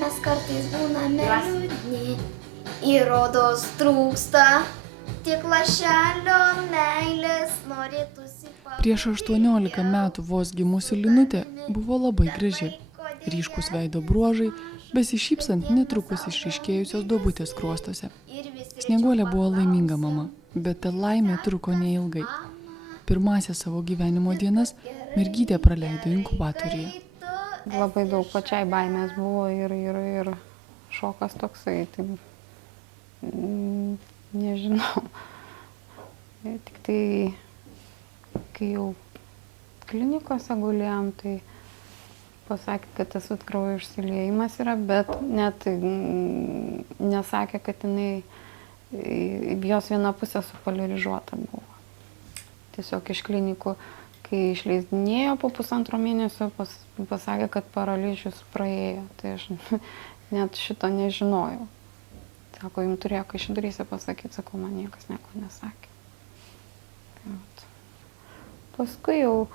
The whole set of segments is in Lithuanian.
mes kartais būname liūdni. Įrodos trūksta, tik lašelio meilės norėtųsi. Prieš 18 metų vos gimusi Linutė buvo labai graži. Ryškus veido bruožai, besišypsant netrukus išryškėjusios duobutės skruostuose. Snieguolė buvo laiminga mama, bet ta laimė truko neilgai. Pirmąsias savo gyvenimo dienas mergytė praleido inkubatoriuje. Labai daug pačiai baimės buvo ir šokas toksai, tai nežinau. Tik tai, kai jau klinikose gulėjom, tai pasakė, kad tas kraujo išsiliejimas yra, bet net nesakė, kad jinai, jos viena pusė supoliarizuota buvo. Tiesiog iš klinikų, kai išleisdinėjo po 1,5 mėnesio, pasakė, kad paralyžius praėjo. Tai aš net šito nežinojau. Sako, jums turėjo Kaišiadoryse pasakyti, sakau, man niekas nieko nesakė. Paskui jau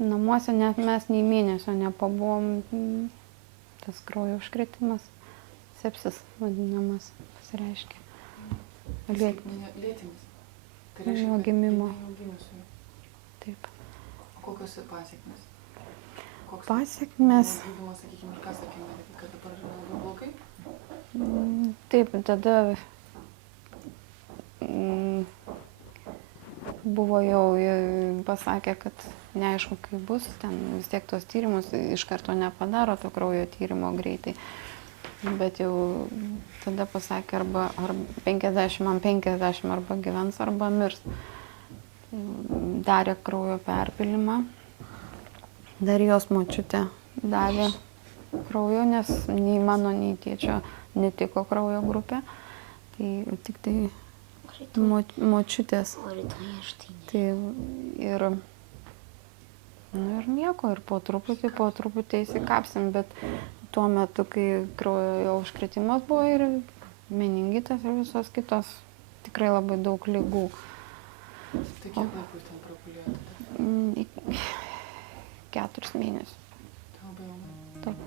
namuose net mes nei mėnesio nepabuvom, tas kraujo užkrėtimas, sepsis vadinamas, pasireiškia. Lėtinis. Tai reiškia, nuo gimimo. Taip. O kokios pasiekmes? Pasiekmes. Gydymas, sakykime, ir ką sakė medikai, kad dabar yra labai blogai? Taip, tada buvo jau pasakę, kad neaišku, kaip bus, ten vis tiek tos tyrimus iš karto nepadaro, to kraujo tyrimo greitai. Bet jau tada pasakė, arba 50 arba gyvens, arba mirs. Darė kraujo perpilimą. Dar jos močiutė davė kraujo, nes nei mano, nei tėčio netiko kraujo grupė. Tai tik tai močiutės. Tai ir nieko, ir po truputį įsikapsim, bet tuo metu, kai kraujo užkrėtimas buvo ir meningitas ir visos kitos, tikrai labai daug ligų. Tai kiek laiko ten prapulėjote? 4 mėnesius. Taip.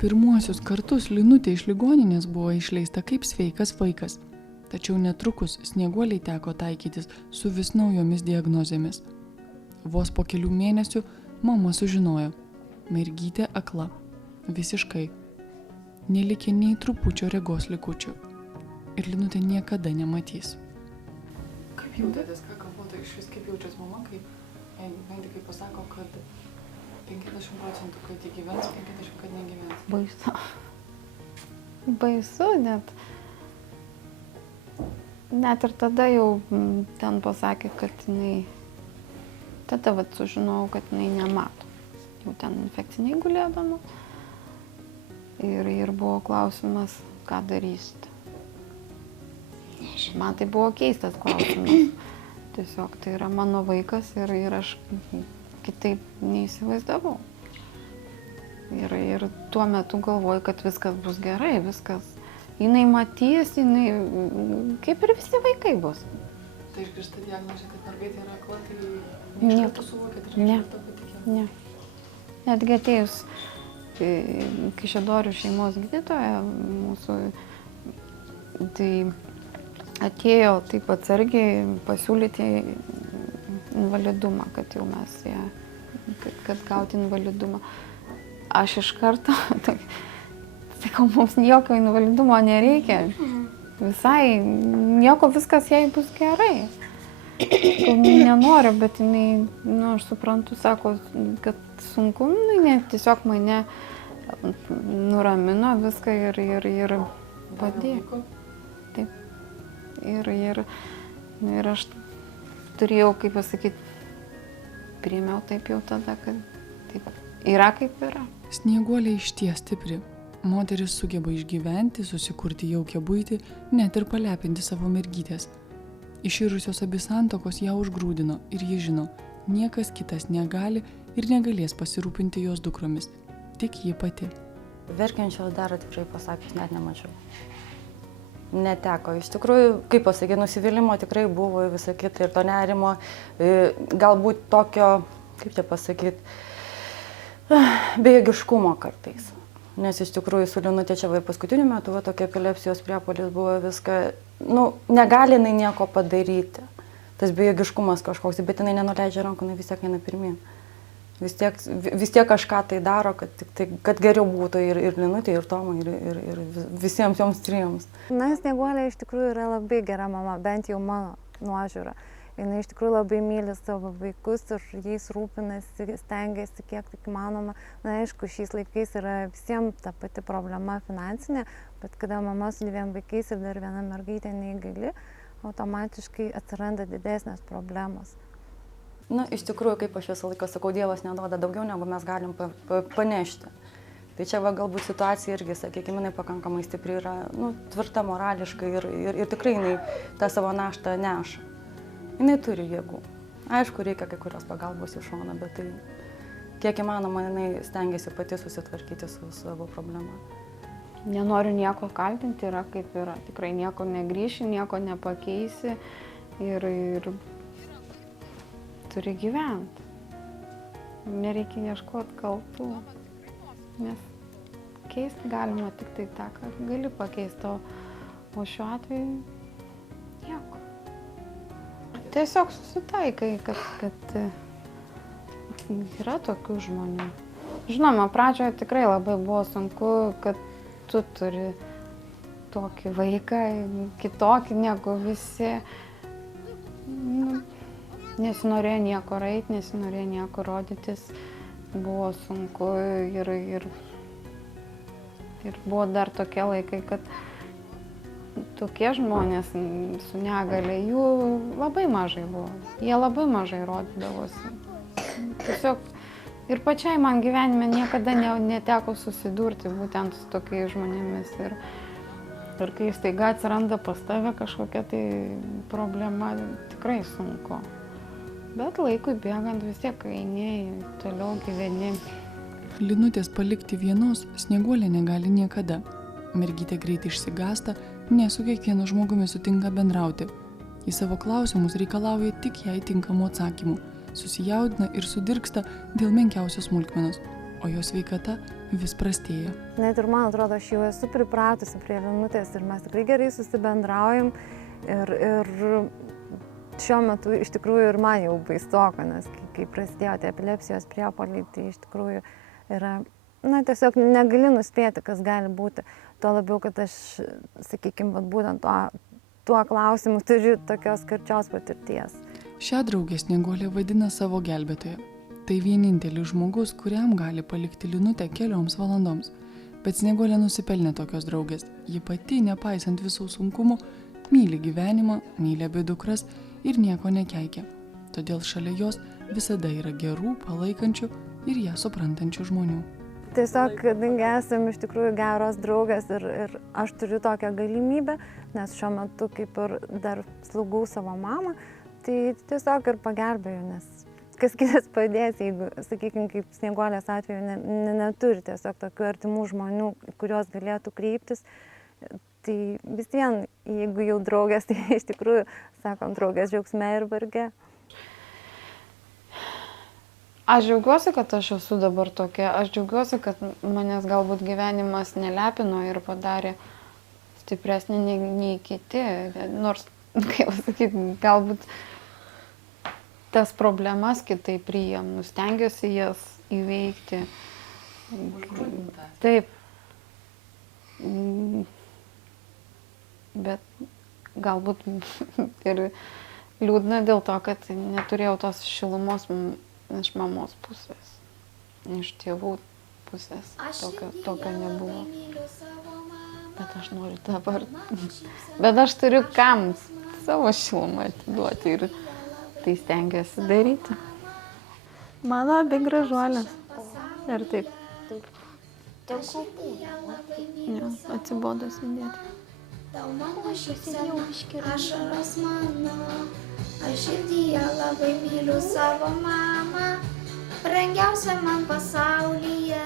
Pirmuosius kartus Linutė iš ligoninės buvo išleista kaip sveikas vaikas. Tačiau netrukus Snieguolei teko taikytis su vis naujomis diagnozėmis. Vos po kelių mėnesių mama sužinojo, mergytė akla. Visiškai. Nelikė nei trupučio regos likučių. Ir Linutė niekada nematys. Kaip jautėtės, ką galvote, iš vis kaip jaučias mama, kai medikai pasako, kad 50%, kad ji gyvens, 50% kad negyvens? Baisu. Baisu, net ir tada jau ten pasakė, kad jinai, tada sužinojau, kad jinai nemato. Jau ten infekciniai gulėdama. Ir buvo klausimas, ką darysite. Man tai buvo keistas klausimas. Tiesiog tai yra mano vaikas ir aš kitaip neįsivaizdavau. Ir tuo metu galvoju, kad viskas bus gerai, viskas. Jinai matys, jinai kaip ir visi vaikai bus. Tai išgirsta diagnozė, kad mergaitė yra akla, tai neiškarto suvokėt ir neiškarto patikėjot? Ne. Netgi atėjus Kaišiadorių šeimos gydytoja mūsų, tai atėjo taip atsargiai pasiūlyti invalidumą, kad jau mes kad gauti invalidumą. Aš iš karto, sakau, mums jokio invalidumo nereikia. Visai, nieko, viskas jai bus gerai. Nenoriu, bet jinai, aš suprantu, sako, kad sunku, tiesiog mane nuramino viską ir padėjo. Taip. Ir aš turėjau, kaip pasakyti, priėmiau taip jau tada, kad taip yra kaip yra. Snieguolė išties stipri. Moteris sugeba išgyventi, susikurti jaukią buitį, net ir palepinti savo mergytės. Iširusios abi santuokos ją užgrūdino ir ji žino, niekas kitas negali ir negalės pasirūpinti jos dukromis, tik ji pati. Verkiančios dar tikrai pasakius net nemačiau. Neteko. Iš tikrųjų, kaip pasakyti, nusivylimo tikrai buvo visą kitą ir to nerimo, galbūt tokio, kaip čia pasakyti, bejėgiškumo kartais. Nes iš tikrųjų su Linute čia va ir paskutiniu metu va, tokia epilepsijos priepuolis buvo viską, negali jinai nieko padaryti. Tas bejėgiškumas kažkoks, bet jinai nenuleidžia rankų, jinai vis tiek eina pirmyn. Vis tiek kažką tai daro, kad geriau būtų ir Linutė, ir Tomai, ir visiems joms trijoms. Snieguolė iš tikrųjų yra labai gera mama, bent jau mano nuožiūra. Jis iš tikrųjų labai myli savo vaikus ir jais rūpinasi, stengiasi kiek tik įmanoma. Aišku, šiais laikais yra visiems ta pati problema finansinė, bet kada mama su 2 vaikais ir dar viena mergaitė neįgali, automatiškai atsiranda didesnės problemos. Iš tikrųjų, kaip aš visą laiką sakau, Dievas neduoda daugiau, negu mes galim panešti. Tai čia galbūt situacija irgi, sakykime, jinai pakankamai stipri yra, tvirta morališkai ir tikrai jinai tą savo naštą neša. Jinai turi jėgų. Aišku, reikia kai kurios pagalbos iš šono, bet tai kiek įmanoma jinai stengiasi pati susitvarkyti su savo problema. Nenoriu nieko kaltinti, yra kaip yra. Tikrai nieko negrįši, nieko nepakeisi ir turi gyventi. Nereikia ieškoti kaltų, nes keisti galima tik tai tą, ką gali pakeisti, o šiuo atveju nieko. Tiesiog susitaikai, kad yra tokių žmonių. Žinoma, pradžioje tikrai labai buvo sunku, kad tu turi tokį vaiką, kitokį negu visi. Nesinorėjo nieko raiti, nesinorėjo nieko rodytis. Buvo sunku ir buvo dar tokie laikai, kad tokie žmonės su negale, jų labai mažai buvo. Jie labai mažai rodydavosi. Tiesiog ir pačiai man gyvenime niekada neteko susidurti būtent su tokiais žmonėmis. Ir kai staiga atsiranda pas tave kažkokia tai problema, tikrai sunku. Bet laikui bėgant vis tiek eini, toliau gyveni. Linutės palikti vienos Snieguolė negali niekada. Mergytė greit išsigąsta, nes su kiekvienu žmogumi sutinka bendrauti. Į savo klausimus reikalauja tik jai tinkamų atsakymų, susijaudina ir sudirgsta dėl menkiausios smulkmenos, o jos sveikata vis prastėja. Net ir man atrodo, aš jau esu pripratusi prie Linutės ir mes tikrai gerai susibendraujam ir šiuo metu iš tikrųjų ir man jau baisoka, nes kai prasidėjo tie epilepsijos priepuoliai, tai iš tikrųjų yra, tiesiog negali nuspėti, kas gali būti. Tuo labiau, kad aš, sakykime, būtent tuo klausimu turiu tokios karčios patirties. Šią draugę Snieguolė vadina savo gelbėtoja. Tai vienintelis žmogus, kuriam gali palikti Linutę kelioms valandoms. Bet Snieguolė nusipelnė tokios draugės. Ji pati, nepaisant visų sunkumų, myli gyvenimą, myli abi dukras ir nieko nekeikia. Todėl šalia jos visada yra gerų, palaikančių ir ją suprantančių žmonių. Tiesiog, kadangi esame iš tikrųjų geros draugės ir aš turiu tokią galimybę, nes šiuo metu kaip ir dar slaugau savo mamą, tai tiesiog ir pagelbėjau, nes kas kitas padės, jeigu, sakykime, kaip Snieguolės atveju neturi tiesiog tokių artimų žmonių, kuriuos galėtų kreiptis, tai vis vien, jeigu jau draugės, tai iš tikrųjų, sakom, draugės džiaugsme ir varge. Aš džiaugiuosi, kad aš esu dabar tokia. Aš džiaugiuosi, kad manęs galbūt gyvenimas nelepino ir padarė stipresnį nei kiti. Nors, kaip pasakyti, galbūt tas problemas kitaip priimu, stengiuosi jas įveikti. Taip. Bet galbūt ir liūdna dėl to, kad neturėjau tos šilumos iš mamos pusės, iš tėvų pusės, tokio nebuvo. Bet aš noriu dabar, bet aš turiu kam savo šilumą atiduoti ir tai stengiuosi daryti. Mano abi gražuolės. Ir taip. Atsibodo sėdėti. Tau mano šypsena, ašaros mano, aš širdyje labai myliu savo mamą, brangiausia man pasaulyje.